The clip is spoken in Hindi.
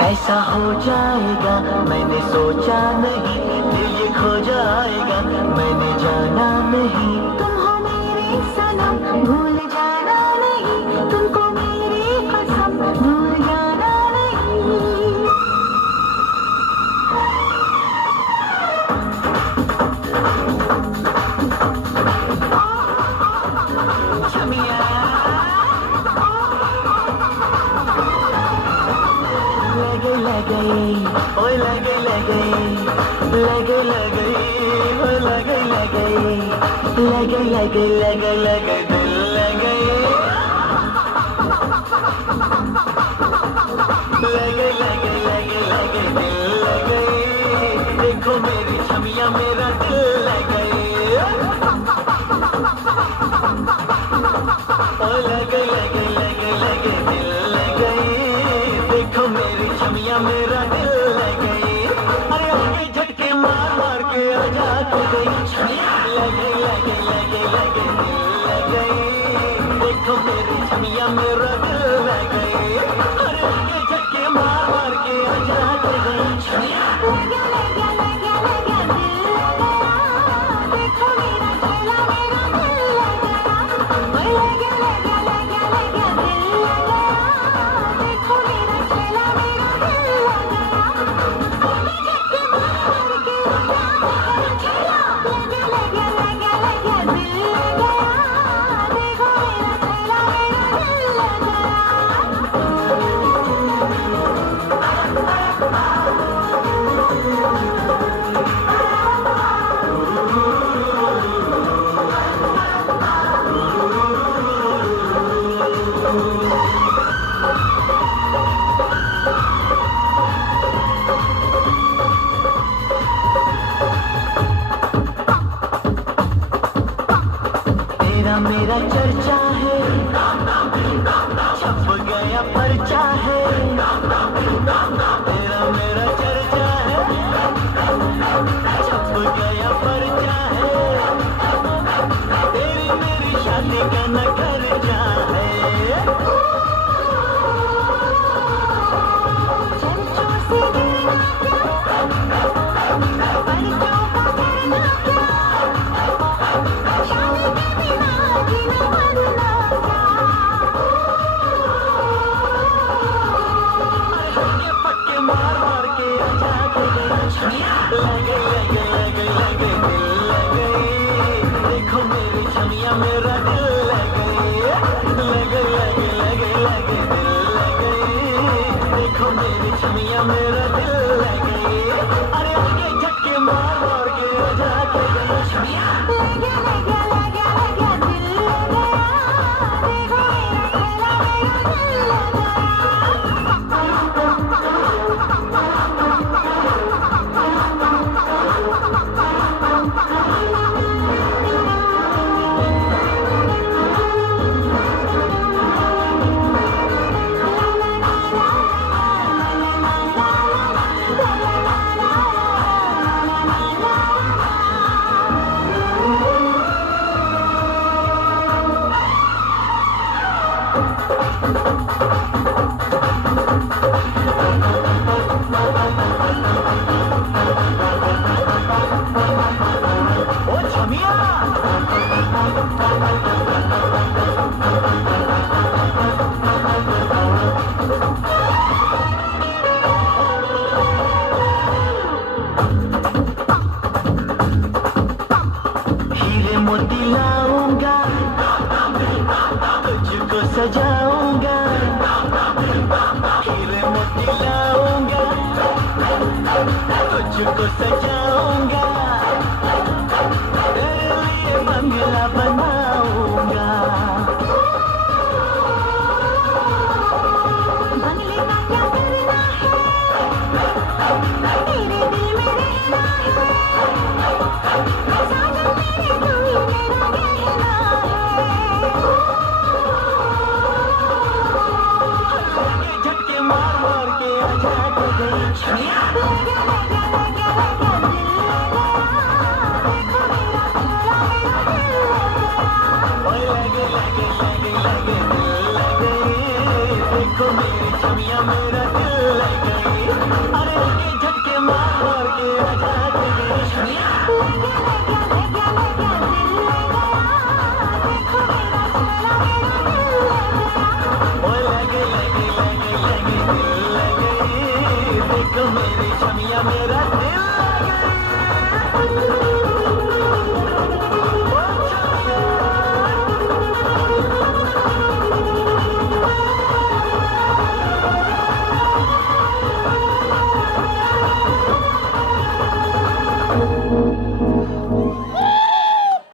ऐसा हो जाएगा मैंने सोचा नहीं, दिल ये खो जाएगा मैंने जाना नहीं। तुम हो मेरे सनम भूल जाना नहीं, तुमको मेरी कसम भूल जाना नहीं। छमिया लगे ओए लगे लगे लगे लगे ओए लगे लगे लगे लगे लगे लगे दिल लगे लगे लगे लगे लगे दिल लगे। देखो मेरी छमिया मेरा दिल लगे ओए लगे लगे लगे लगे दिल लगे। देखो मेरी छमिया मेरा दिल लगे। अरे आगे झटके मार मार के आजा तो गई छमिया लगे लगे लगे लगे दिल लगे। देखो मेरी छमिया मेरा दिल लगे। अरे आगे झटके मार मार के आजा तो गई छमिया लगा लगा लगा लगा दिल लगा, देखो मेरा चेला मेरा दिल लगा। ओए लगा लगा लगा लगा दिल लगा, देखो मेरा चेला मेरा दिल लगा। आगे झटके मार के आजा चेला लगा लगा लगा लगा दिल लगा, देखो मेरा चेला मेरा दिल लगा। तेरा मेरा चर्चा है, छप गया पर्चा है। तेरा मेरा चर्चा है, छप गया पर्चा है। तेरी मेरी शादी का न खर्चा है। चर्चों से गिरना क्या, पर्चों का करना क्या, शादी के बिना जीना मरना क्या। हल्के पक्के मार मार के आजा के गई छमिया लगे लगे लगे लगे दिल लगे। देखो मेरी छमिया मेरा दिल लगे लगे लगे लगे लगे दिल लगे। देखो मेरी छमिया मेरा दिल लगे। अरे आगे झटके मार मार के आजा के गई छमिया लगा लगा लगा लगा दिल लगा, देखो मेरा चेला मेरा दिल ओ छमिया हीरे मोती लाऊंगा तुझको सजाऊंगा। हीरे मोती लाऊंगा तुझको सजाऊंगा। तेरे लिए बंगला बनाऊंगा। बंगले का क्या करना है, तेरे दिल में रहना है। साजन मेरे तू ही मेरा कहना है। आगे झटके मार मार के आजा के गई छमिया लगा लगा लगा लगा दिल लगा, देखो मेरा चेला मेरा दिल लगा। ओए लगे लगे लगे लगे दिल लगे। देखो मेरी